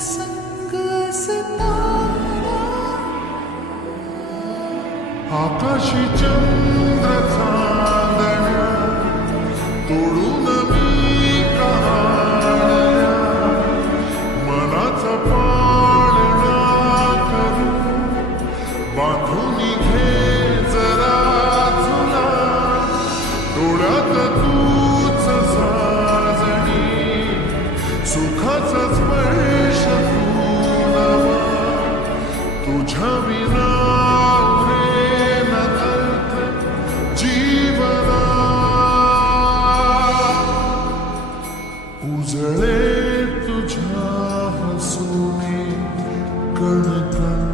संग सितारा आकाशी चंद्र चांदण्या तोडून मी कहाण्या मनाचा पाळणा करू बांधून घे जरा तुला डोळ्यात तूच साजणी सुखाचा स्पर्श तू नवा तुझ्या विना उजळे तुझ्या हसूने कणकण